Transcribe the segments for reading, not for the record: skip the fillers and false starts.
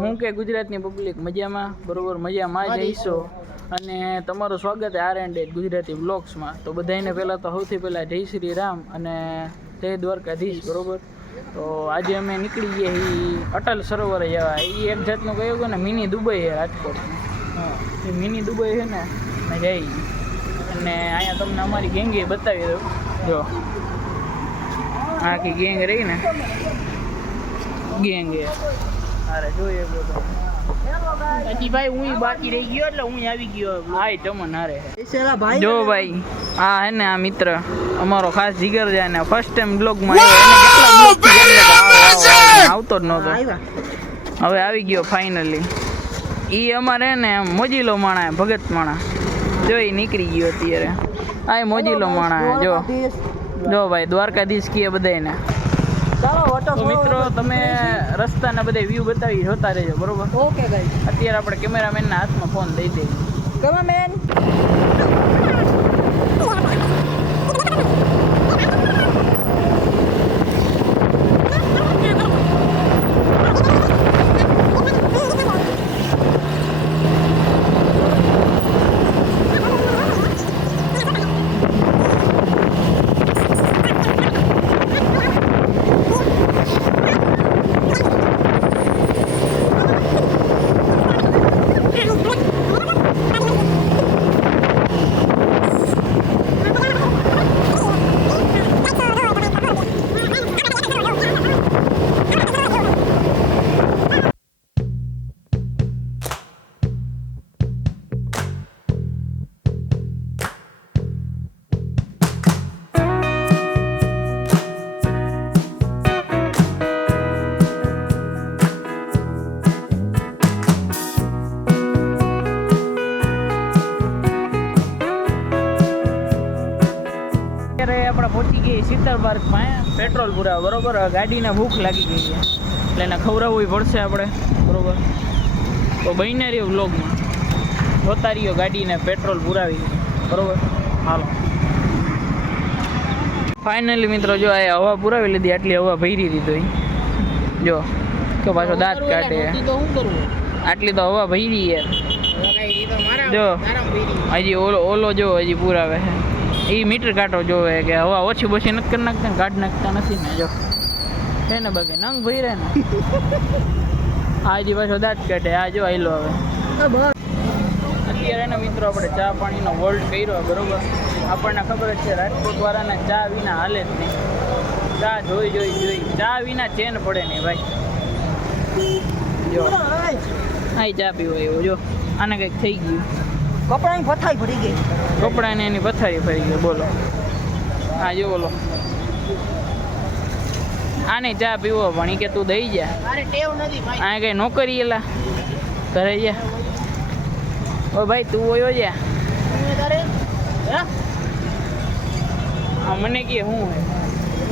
હું કે ગુજરાતની પબ્લિક મજામાં બરોબર મજામાં જ હશો અને તમારું સ્વાગત છે R&D ગુજરાતી વ્લોગ્સમાં. તો બધાને પહેલાં તો સૌથી પહેલાં જય શ્રી રામ અને જય દ્વારકાધીશ બરોબર. તો આજે અમે નીકળી ગયા એ અટલ સરોવર જવા. એ એક જાતનું કહ્યું કે ને મિની દુબઈ છે રાજકોટમાં. હા એ મિની દુબઈ છે ને અમે જઈ અને અહીંયા તમને અમારી ગેંગે બતાવી દઉં. જો આખી ગેંગ રહી ને ગેંગ અરે જોઈએ બધું હજી ભાઈ હું બાકી રહી ગયો એટલે હું આવી ગયો. હાય તમન હારે જો ભાઈ આ હે ને આ મિત્ર અમારો ખાસ જીગર છે ને ફર્સ્ટ ટાઈમ બ્લોગમાં આવતો જ નહોતો, હવે આવી ગયો ફાઇનલી. એ અમારે ને મોજીલો માણા ભગત માણા જો એ નીકળી ગયો અત્યારે. આ મોજીલો માણા જો ભાઈ દ્વારકાધીશ કીએ બધાને. તો મિત્રો તમે રસ્તાના બધા વ્યૂ બતાવી જોતા રહેજો બરોબર. ઓકે ગાઈસ અત્યારે આપણે કેમેરામેનના હાથમાં ફોન દઈ દઈએ. કેમેરામેન આપણે પહોંચી ગઈ શીતળ પાર્કમાં પેટ્રોલ પુરાવા બરોબર. ગાડીને ભૂખ લાગી ગઈ છે એટલે એને ખવડાવવું પડશે આપણે બરોબર. તો બહીને રહ્યો વ્લોગમાં જોતા રહ્યો ગાડીને પેટ્રોલ પુરાવી બરોબર. હાલો ફાઇનલી મિત્રો જો આ હવા પુરાવી લીધી, આટલી હવા ભરી દીધી જો કે પાછો દાંત કાઢે. આટલી તો હવા ભરી યાર જો. હજી ઓલો જો હજી પુરાવે છે એ મીટર કાંટો જોવે કે હવા ઓછી બોછી નથી કરી નાખતા ને કાઢી નાખતા નથી ને. જો એને બગે નંગ ભરી રહે ને આજી પાછો દાંત કાઢે. આ જો આયલો હવે અત્યારે એના મિત્રો આપણે ચા પાણીનો વર્લ્ડ કર્યો બરોબર. આપણને ખબર જ છે રાજકોટ વાળાને ચા વિના હાલે જ નહીં. ચા જોઈ ચા વિના ચેન પડે નહીં ભાઈ. જો આ ચા પીવો એવો જો આને કંઈક થઈ ગયું. કપડાની પથારી ભરી ગઈ. કપડાને એની પથારી ફરી ગઈ બોલો. હા જો બોલો આને ચા પીવો પણ એ કે તું દઈ જા. આ કઈ નોકરી એલા ઘરે જા. ઓ ભાઈ તું ઓયો જા. મને કે હું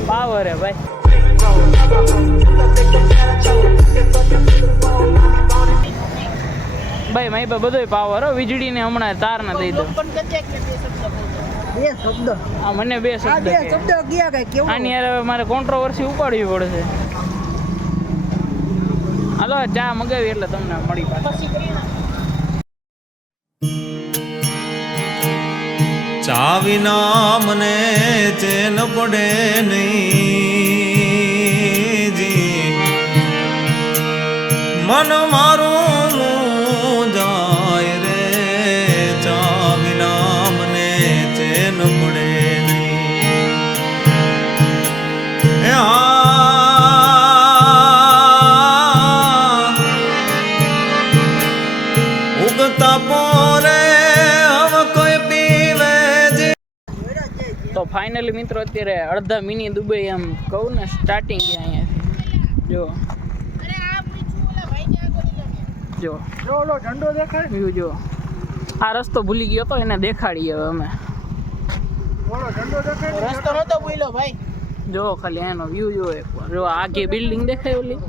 પાવર હે ભાઈ. ભાઈ મારી પાસે બધો પાવર હો. વીજળીને હમણાં તાર ના દઈ દો. હા મને બે શબ્દ આની યાર હવે મારે કોન્ટ્રોવર્સી ઉપાડવી પડશે. હાલો ચા મગાવી એટલે તમને મળી પાછી. ચા વિના મને ચેન પડે નહીં જી. મન મારું જાય રે ચા વિના મને ચેન પડે નહીં. ઉગતા પોરે તો ફાઇનલી મિત્રો અત્યારે અડધા મિની દુબઈ એમ કહું ને સ્ટાર્ટિંગ છે અહીંયાથી. જો જો ઓલો ઝંડો દેખાય વ્યૂ જો. આ રસ્તો ભૂલી ગયો તો એને દેખાડીએ હવે અમે. ઓલો ઝંડો દેખાય રસ્તો નતો ભૂલ્યો ભાઈ. જો ખાલી એનો વ્યૂ જો એકવાર. જો આગે બિલ્ડિંગ દેખાય ઓલી.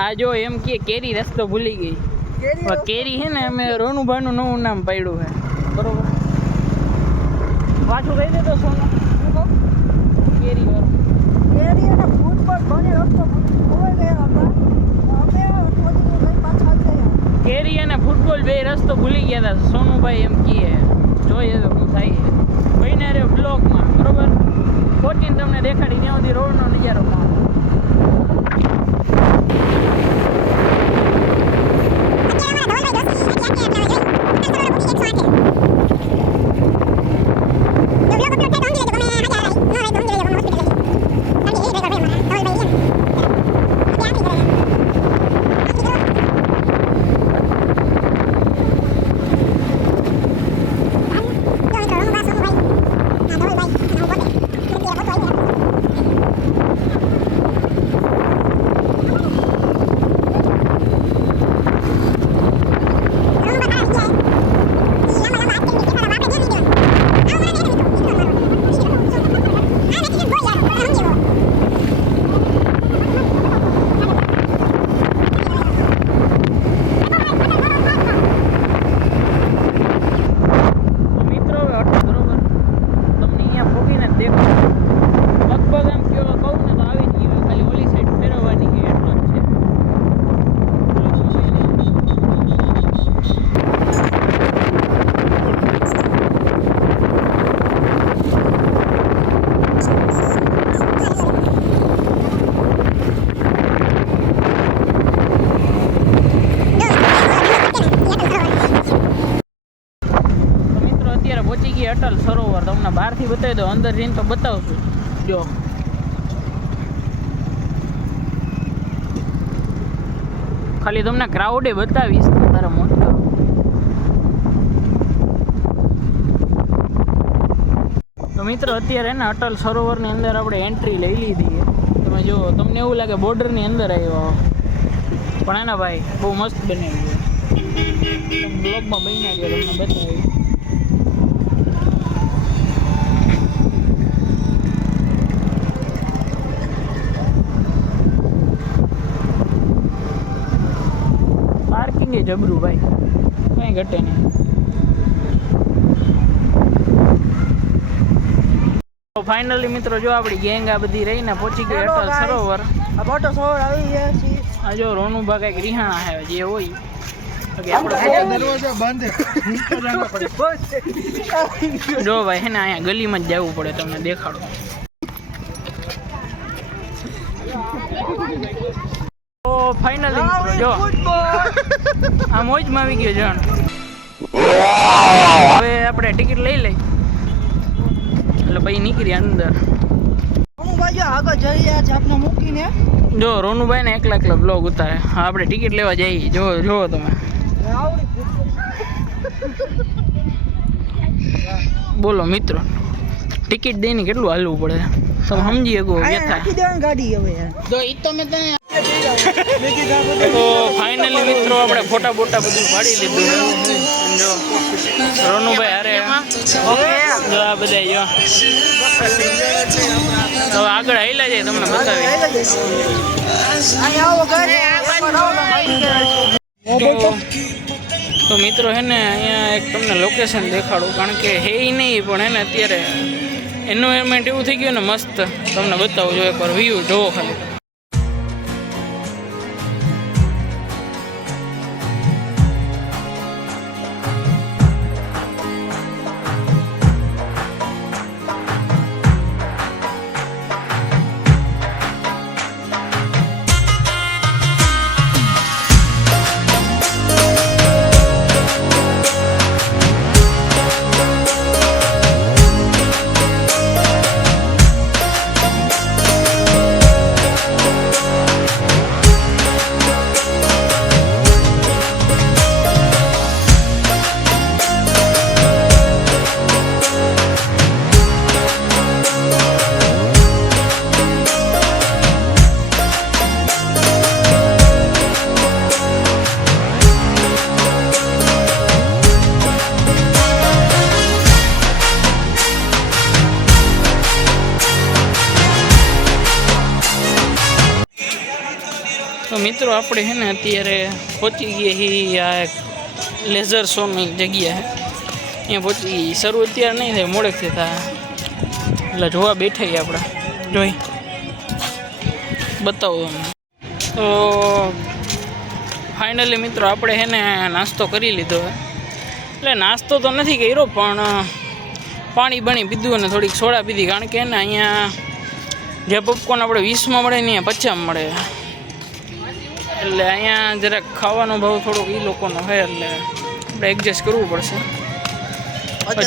આ જો એમ કે કેરી રસ્તો ભૂલી ગઈ. કેરી છે ને અમે રોનુભાઈનું નવું નામ પાડ્યું છે બરોબર. પાછું કહી દે તો સોનું કેરી વાળું. કેરી અને ફૂટબોલ બે રસ્તો ભૂલી ગયા હતા સોનુભાઈ એમ કહે. જોઈએ તો શું થાય છે ભાઈ ને રે બ્લોગમાં બરોબર. પહોંચીને તમને દેખાડી ત્યાં સુધી રોડનો નજારો માં. અટલ સરોવર તમને બહારથી બતાવી દો, અંદર જઈને તો બતાવશું. જો ખાલી તમને ક્રાઉડે બતાવીશ તારા મોટા. તો મિત્રો અત્યારે ને અટલ સરોવરની અંદર આપણે એન્ટ્રી લઈ લીધી. તમે જો તમને એવું લાગે બોર્ડરની અંદર આવ્યો પણ એના ભાઈ બહુ મસ્ત બનાવ્યું. બ્લોગમાં બન્યા ગયો તમને બતાવી. પાર્કિંગ એ જબરું ભાઈ, કંઈ ઘટે નહીં. ફાઇનલી મિત્રો જો આપણી ગેંગ આ બધી રહીને પહોંચી ગઈ અટલ સરોવર. આવી ગયા છીએ. આ જો રોનુભા કંઈક રિહાણા છે જે હોય જો ભાઈ હે ને અહીંયા ગલીમાં જ જવું પડે. તમને દેખાડો તો ફાઇનલી મિત્રો જો આ મોજમાં આવી ગયો જણ. હવે આપણે ટિકિટ લઈ લઈ એટલે પછી નીકળી અંદર. જો રોનુભાઈ ને એકલા એકલા બ્લોગ ઉતારે. હા આપણે ટિકિટ લેવા જઈએ. જો તમે બોલો મિત્રો, ટિકિટ દઈને કેટલું હાલવું પડે તમે સમજી શકો વ્યથા. તો ફાઇનલી મિત્રો આપણે ફોટા બોટા બધું પાડી લીધું. જો રોનુભાઈ અરે જો આ બધા જો તો આગળ હાલ્યા જાય તમને બતાવી. તો મિત્રો હે ને અહીંયા એક તમને લોકેશન દેખાડું, કારણ કે હે નહીં પણ હે ને અત્યારે એન્વાયરમેન્ટ એવું થઈ ગયું ને મસ્ત. તમને બતાવું જો એકવાર વ્યૂ જોવો ખાલી. મિત્રો આપણે છે ને અત્યારે પહોંચી ગયા છીએ આ એક લેઝર શોની જગ્યા છે અહીંયા પહોંચી ગઈ. શરૂ અત્યારે નહીં થાય, મોડેકથી થાય. એટલે જોવા બેઠા છીએ આપણે, જોઈ બતાવું તમને. તો ફાઇનલી મિત્રો આપણે છે ને નાસ્તો કરી લીધો છે. એટલે નાસ્તો તો નથી કર્યો, પણ પાણી બણી પીધું અને થોડીક સોડા પીધી. કારણ કે ને અહીંયા જે પોપકોર્ન આપણે 20માં મળે ને અહીંયા 50માં મળે. એટલે અહીંયા જરાક ખાવાનો ભાવ થોડોક એ લોકોનો છે, એટલે આપણે એડજસ્ટ કરવું પડશે.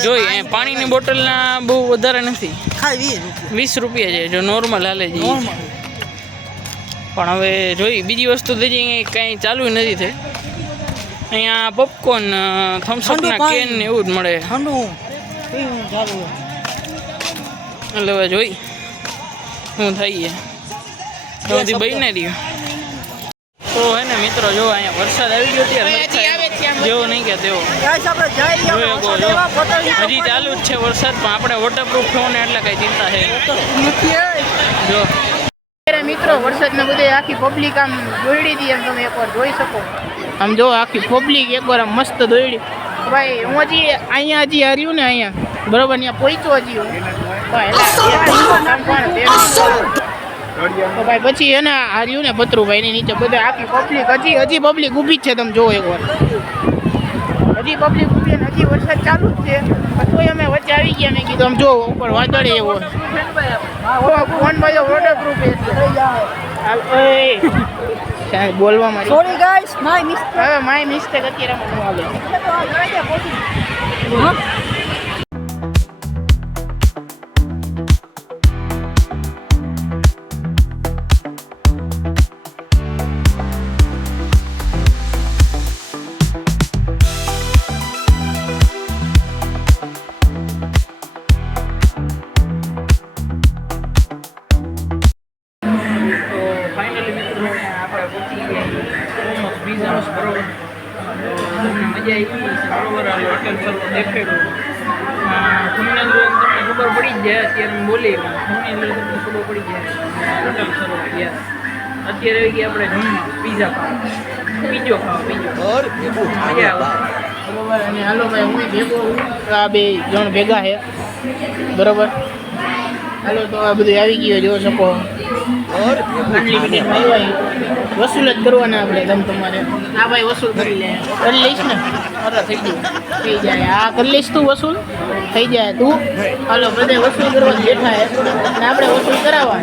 જોઈ અહીંયા પાણીની બોટલના બહુ વધારે નથી, 20 રૂપિયા છે જો નોર્મલ હાલે છે. પણ હવે જોઈ બીજી વસ્તુ તો અહીંયા કાંઈ ચાલુ નથી થઈ. અહીંયા પોપકોર્ન, થમ્સઅપના કેન ને એવું જ મળે. એટલે હવે જોઈ શું થઈ છે બહીને રહ્યું. તો હે ને મિત્રો જો અહીંયા વરસાદ આવી ગયો ત્યારે જેવો નહીં કે તેવો હજી ચાલુ જ છે વરસાદ. પણ આપણે વોટરપ્રૂફ થવું ને એટલે કઈ ચિંતા છે જો મિત્રો. વરસાદને બધે આખી પબ્લિક આમ દોડી હતી, એમ તમે એકવાર જોઈ શકો. આમ જો આખી પબ્લિક એકવાર આમ મસ્ત દોડી. ભાઈ હું હજી અહીંયા હાર્યું ને અહીંયા બરોબર ત્યાં પહોંચ્યો હજી હું. તો ભાઈ પછી એને હાર્યું ને પતરુભાઈ ની નીચે બધા આખી પબ્લિક હજી પબ્લિક ઊભી જ છે. તમે જોવો એકવાર હજી પબ્લિક ઊભી ને હજી વરસાદ ચાલુ જ છે. પછી અમે વચ્ચે આવી ગયા. મેં કીધું આમ જો ઉપર વાદળે એવો ફોન બાજુ વોટરપ્રૂફ બોલવા મારી. Sorry guys, my mistake. હવે માય મિસ્ટેક અત્યારે મને આવે. મજા આવી બરોબર. હોટેલ સર્વ દેખાડ્યું તમને ખબર પડી જ જાય. અત્યારે હું બોલી તમને ખબર પડી જાય. હોટેલ સર્વ ગયા અત્યારે આવી ગયા આપણે જમવા પીઝા ખાવા, પીજો ખાવા, પીજો મજા આવે બરોબર. અને હાલો ભાઈ હું ભેગો આ 2 જણ ભેગા છે બરોબર. હાલો તો આ બધું આવી ગયું જોઈ શકો. વસૂલ જ કરવાના આપણે. તમે તમારે આ ભાઈ વસૂલ કરી લઈશ ને? અરે થઈ જાય. આ કરી લઈશ તું, વસૂલ થઈ જાય તું. હાલો બધે વસૂલ કરવા બેઠા છે ને આપણે વસૂલ કરાવવા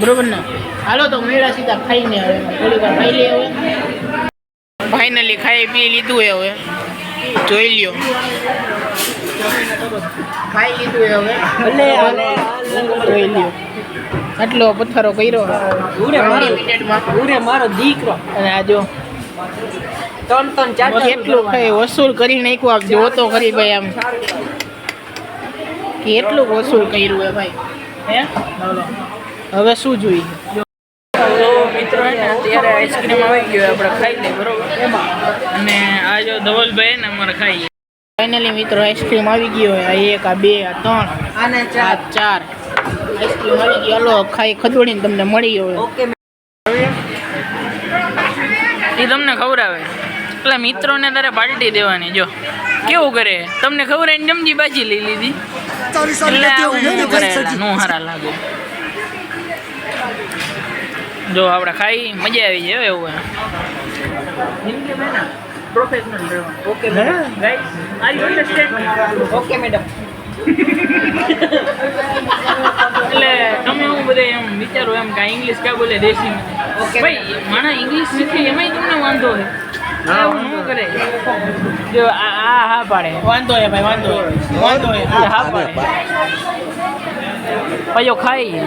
બરોબર ને. હાલો તો મેળા સીધા ખાઈને હવે થોડીક વાર ખાઈ લઈએ. હવે ફાઇનલી ખાઈ પી લીધું હવે જોઈ લ્યો. ખાઈ લીધું હવે જોઈ લ્યો. આટલો પથ્થરો કર્યો મારો દીકરો. અને આ જો 3-4 કેટલું વસૂલ કરી નાખ્યું. આપ જો તો ખરી ભાઈ આમ કેટલું વસૂલ કર્યું હે ભાઈ. હે હવે શું જોઈએ? તો મિત્રો હે ને અત્યારે આઈસ્ક્રીમ આવી ગયો, આપણે ખાઈ લઈએ બરોબર. અને આ જો ધવલભાઈ ને અમારે ખાઈએ. ફાઇનલી મિત્રો આઈસ્ક્રીમ આવી ગયો. આ 1 આ 2 આ 3 આ 4 આઈસ્ક્રીમ આવી ગઈ. હાલો ખાઈ ખદોડીને તમને મળી ગયો. એ તમને ખવડાવે એટલે મિત્રોને તારે પાર્ટી દેવાની. જો કેવું કરે તમને ખબર એને જમજી બાજી લઈ લીધી. એટલે આવું કરે નો હારા લાગે. જો આપણે ખાઈ મજા આવી જાય એવું. પ્રોફેશનલ રહેવાનું. Okay guys, are you understand? Okay madam. એટલે તમે હું બધે એમ વિચારો એમ કે ઇંગ્લિશ ક્યાં બોલે દેશી. ભાઈ માણા ઇંગ્લિશ શીખે એમાંય તમને વાંધો છે. એવું ન કરે. જો આ હા પાડે વાંધો હે ભાઈ, વાંધો હે હા પાડે પાછો ખાઈ.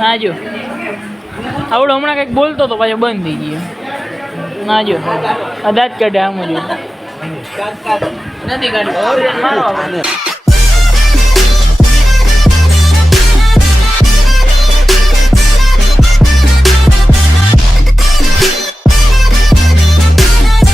હા જો આવડો હમણાં કંઈક બોલતો તો પાછો બંધ થઈ ગયો. ના જો આ દાંત કાઢે આમ જો નથી કાઢ્યો મારો